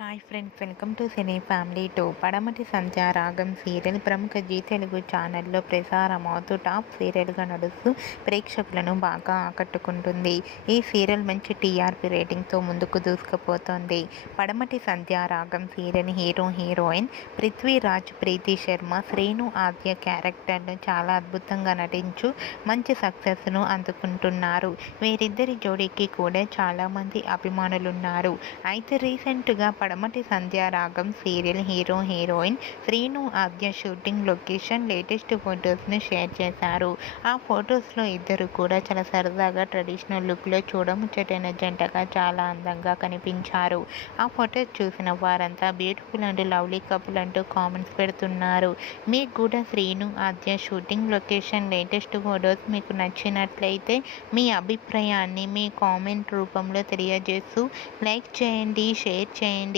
Hi friends welcome to cine family two. Padamati Sandhya Ragam serial ప్రముఖ G Telugu ఛానల్లో ప్రసారమవుతూ top సీరియల్గా నడుస్తూ ప్రేక్షకులను బాగా ఆకట్టుకుంటుంది. ఈ సీరియల్ మంచి టీఆర్పీ రేటింగ్తో ముందుకు దూసుకుపోతోంది. Padamati Sandhya Ragam serial hero heroine Prithviraj Preethi Sharma Sreenu Aadya క్యారెక్టర్ను చాలా అద్భుతంగా నటించు మంచి సక్సెస్ను అందుకుంటున్నారు. వీరిద్దరి జోడీకి కూడా చాలామంది అభిమానులున్నారు. అయితే రీసెంట్గా Padamati Sandhya Ragam serial hero heroine. Sreenu Aadya shooting location latest ఫొటోస్ని షేర్ చేశారు. ఆ ఫొటోస్లో ఇద్దరు కూడా చాలా సరదాగా ట్రెడిషనల్ లుక్లో చూడముచ్చటైన జంటగా చాలా అందంగా కనిపించారు. ఆ ఫొటోస్ చూసిన వారంతా బ్యూటిఫుల్ అండ్ లవ్లీ కపుల్ అంటూ కామెంట్స్ పెడుతున్నారు. మీకు కూడా Sreenu Aadya shooting location latest photos మీకు నచ్చినట్లయితే మీ అభిప్రాయాన్ని మీ కామెంట్ రూపంలో తెలియజేస్తూ లైక్ చేయండి షేర్ చేయండి.